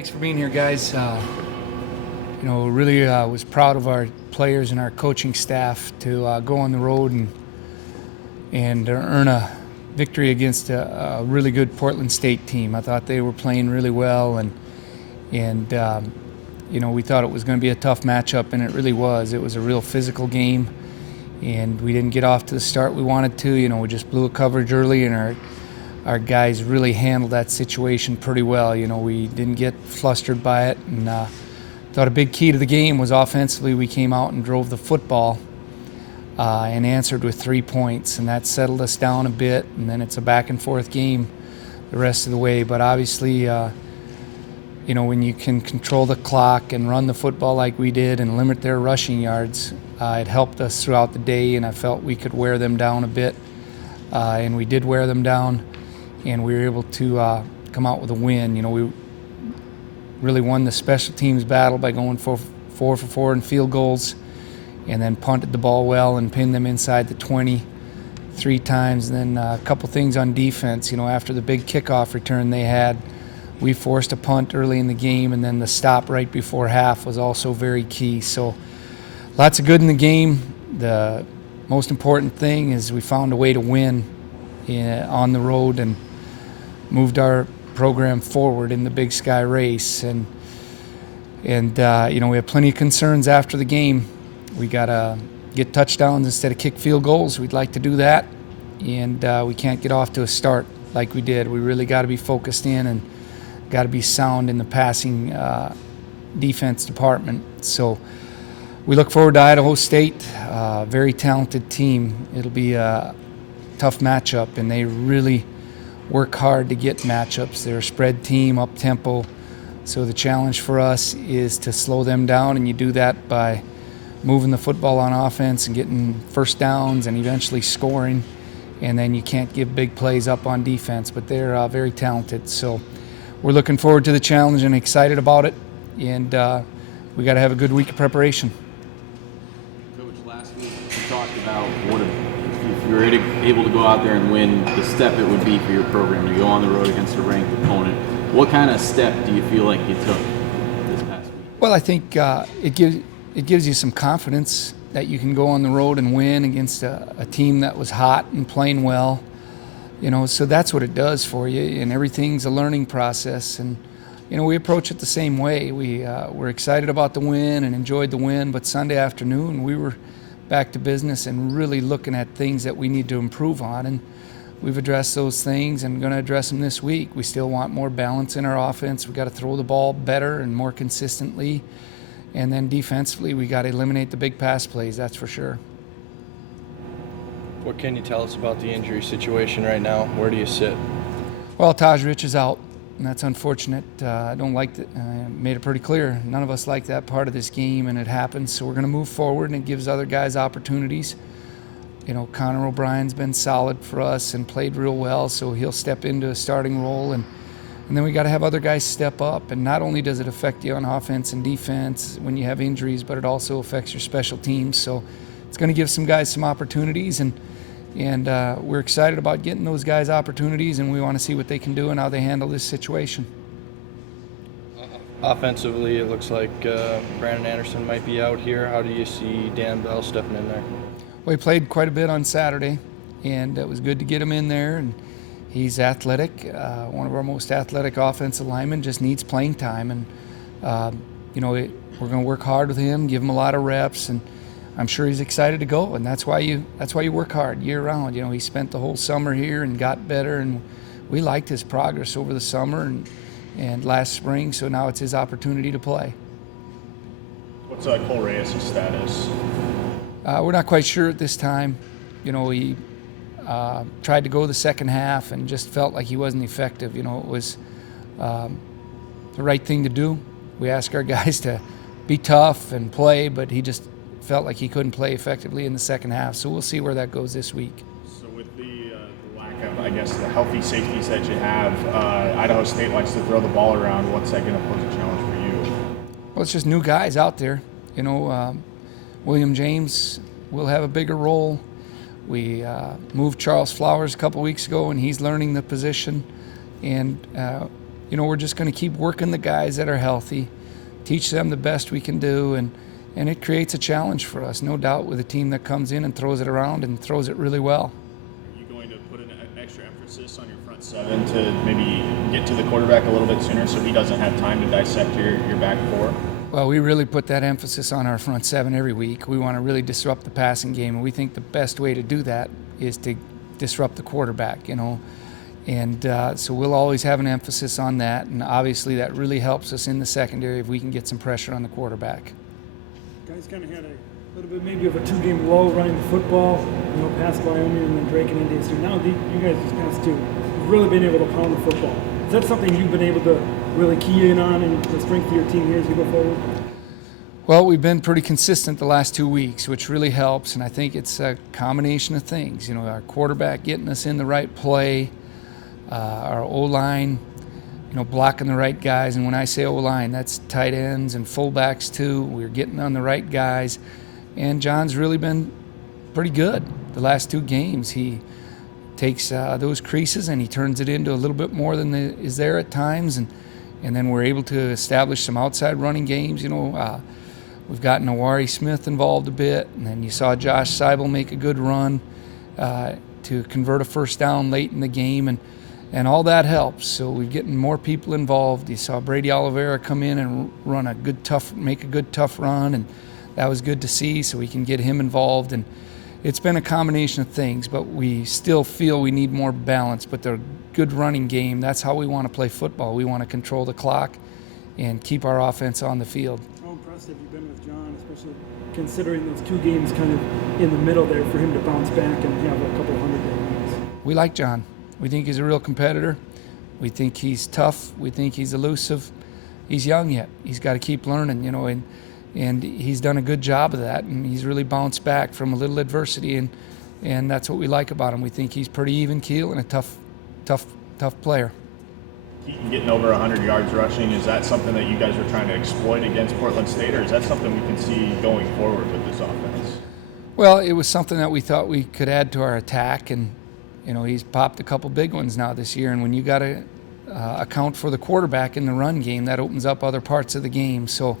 Thanks for being here, guys. Really was proud of our players and our coaching staff to go on the road and earn a victory against a really good Portland State team. I thought they were playing really well, and we thought it was going to be a tough matchup, and it really was. It was a real physical game, and we didn't get off to the start we wanted to. We just blew a coverage early, and our guys really handled that situation pretty well. We didn't get flustered by it, and thought a big key to the game was offensively we came out and drove the football and answered with 3 points, and that settled us down a bit, and then it's a back and forth game the rest of the way. But obviously, when you can control the clock and run the football like we did and limit their rushing yards, it helped us throughout the day, and I felt we could wear them down a bit, and we did wear them down, and we were able to come out with a win. We really won the special teams battle by going for 4 in field goals, and then punted the ball well and pinned them inside the 20 3 times. And then a couple things on defense. After the big kickoff return they had, we forced a punt early in the game, and then the stop right before half was also very key. So lots of good in the game. The most important thing is we found a way to win on the road and moved our program forward in the Big Sky race. And we have plenty of concerns after the game. We got to get touchdowns instead of kick field goals. We'd like to do that, and we can't get off to a start like we did. We really got to be focused in and got to be sound in the passing defense department. So we look forward to Idaho State, very talented team. It'll be a tough matchup, and they really work hard to get matchups. They're a spread team, up-tempo. So the challenge for us is to slow them down, and you do that by moving the football on offense and getting first downs and eventually scoring. And then you can't give big plays up on defense, but they're very talented. So we're looking forward to the challenge and excited about it, and we got to have a good week of preparation. Coach, last week you talked about if you were able to go out there and win, the step it would be for your program to go on the road against a ranked opponent. What kind of step do you feel like you took this past week? Well, I think it gives you some confidence that you can go on the road and win against a team that was hot and playing well. So that's what it does for you, and everything's a learning process. And we approach it the same way. We're excited about the win and enjoyed the win, but Sunday afternoon we were back to business and really looking at things that we need to improve on, and we've addressed those things and going to address them this week. We still want more balance in our offense. We got to throw the ball better and more consistently, and then defensively we got to eliminate the big pass plays, that's for sure. What can you tell us about the injury situation right now? Where do you sit? Well, Taj Rich is out, and that's unfortunate. I don't like that. I made it pretty clear. None of us like that part of this game, and it happens. So we're going to move forward, and it gives other guys opportunities. Connor O'Brien's been solid for us and played real well, so he'll step into a starting role. And then we got to have other guys step up. And not only does it affect you on offense and defense when you have injuries, but it also affects your special teams. So it's going to give some guys some opportunities, and we're excited about getting those guys opportunities, and we want to see what they can do and how they handle this situation. Offensively, it looks like Brandon Anderson might be out here. How do you see Dan Bell stepping in there? Well, he played quite a bit on Saturday, and it was good to get him in there, and he's athletic. One of our most athletic offensive linemen, just needs playing time, and we're going to work hard with him, give him a lot of reps, and I'm sure he's excited to go, and that's why you work hard year round. He spent the whole summer here and got better, and we liked his progress over the summer and last spring, so now it's his opportunity to play. What's Cole Reyes' status? We're not quite sure at this time. He tried to go the second half and just felt like he wasn't effective. It was the right thing to do. We ask our guys to be tough and play, but he just felt like he couldn't play effectively in the second half. So we'll see where that goes this week. So with the lack of, the healthy safeties that you have, Idaho State likes to throw the ball around. What's that going to pose a challenge for you? Well, it's just new guys out there. William James will have a bigger role. We moved Charles Flowers a couple weeks ago, and he's learning the position. And we're just going to keep working the guys that are healthy, teach them the best we can do, and it creates a challenge for us, no doubt, with a team that comes in and throws it around and throws it really well. Are you going to put an extra emphasis on your front seven to maybe get to the quarterback a little bit sooner so he doesn't have time to dissect your back four? Well, we really put that emphasis on our front seven every week. We want to really disrupt the passing game, and we think the best way to do that is to disrupt the quarterback, And so we'll always have an emphasis on that, and obviously that really helps us in the secondary if we can get some pressure on the quarterback. Guys kind of had a little bit maybe of a two-game lull running the football, past Wyoming and then Drake and India. So now you guys just past two have really been able to pound the football. Is that something you've been able to really key in on and the strength of your team here as you go forward? Well, we've been pretty consistent the last 2 weeks, which really helps, and I think it's a combination of things. Our quarterback getting us in the right play, our O-line, blocking the right guys. And when I say O-line, that's tight ends and fullbacks too. We're getting on the right guys. And John's really been pretty good the last 2 games. He takes those creases and he turns it into a little bit more than is there at times. And then we're able to establish some outside running games. We've gotten Awari Smith involved a bit. And then you saw Josh Seibel make a good run to convert a first down late in the game. And all that helps. So we're getting more people involved. You saw Brady Oliveira come in and make a good tough run, and that was good to see. So we can get him involved, and it's been a combination of things. But we still feel we need more balance. But they're a good running game. That's how we want to play football. We want to control the clock and keep our offense on the field. How impressed have you been with John, especially considering those 2 games kind of in the middle there for him to bounce back and have a couple hundred games? We like John. We think he's a real competitor. We think he's tough. We think he's elusive. He's young yet. He's got to keep learning, and he's done a good job of that. And he's really bounced back from a little adversity, and that's what we like about him. We think he's pretty even keel and a tough player. Keaton getting over 100 yards rushing, is that something that you guys are trying to exploit against Portland State, or is that something we can see going forward with this offense? Well, it was something that we thought we could add to our attack, and he's popped a couple big ones now this year, and when you got to account for the quarterback in the run game, that opens up other parts of the game. So,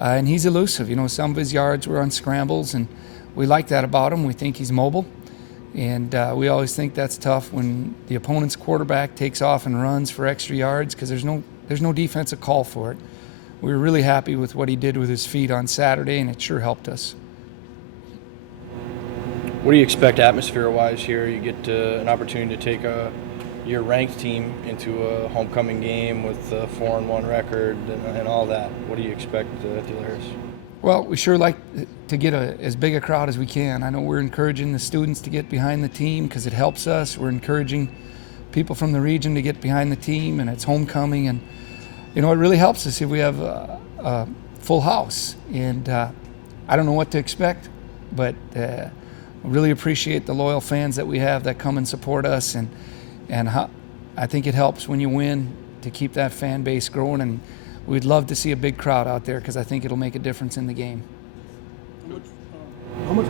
and he's elusive. Some of his yards were on scrambles, and we like that about him. We think he's mobile, and we always think that's tough when the opponent's quarterback takes off and runs for extra yards because there's no defensive call for it. We were really happy with what he did with his feet on Saturday, and it sure helped us. What do you expect atmosphere-wise here? You get an opportunity to take your ranked team into a homecoming game with a 4-1 record and all that. What do you expect at the Alaris? Well, we sure like to get as big a crowd as we can. I know we're encouraging the students to get behind the team because it helps us. We're encouraging people from the region to get behind the team, and it's homecoming. And, it really helps us if we have a full house. And I don't know what to expect, but really appreciate the loyal fans that we have that come and support us, and I think it helps when you win to keep that fan base growing, and we'd love to see a big crowd out there because I think it'll make a difference in the game. How much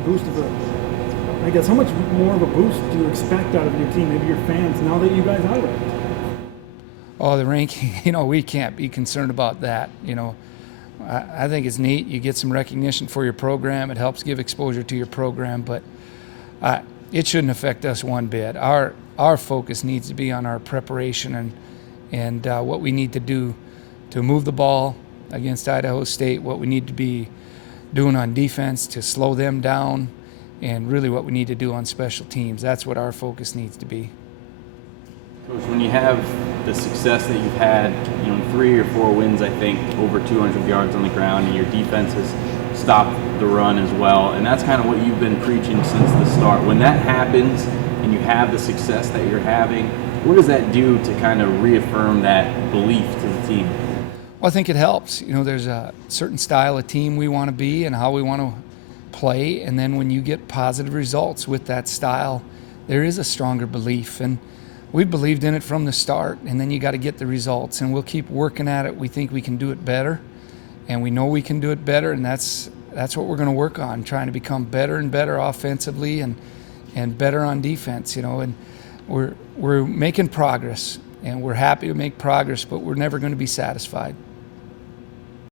how much more of a boost do you expect out of your team, maybe your fans, now that you guys are ranked? Oh, the ranking, we can't be concerned about that. I think it's neat. You get some recognition for your program. It helps give exposure to your program, but it shouldn't affect us one bit. Our focus needs to be on our preparation and what we need to do to move the ball against Idaho State, what we need to be doing on defense to slow them down, and really what we need to do on special teams. That's what our focus needs to be. Coach, when you have the success that you've had, 3 or 4 wins, I think, over 200 yards on the ground, and your defense has stopped the run as well, and that's kind of what you've been preaching since the start. When that happens and you have the success that you're having, what does that do to kind of reaffirm that belief to the team? Well, I think it helps. There's a certain style of team we want to be and how we want to play, and then when you get positive results with that style, there is a stronger belief, and we believed in it from the start, and then you got to get the results, and we'll keep working at it. We think we can do it better, and we know we can do it better, and that's what we're going to work on, trying to become better and better offensively and better on defense, and we're making progress. and we're happy to make progress, but we're never going to be satisfied.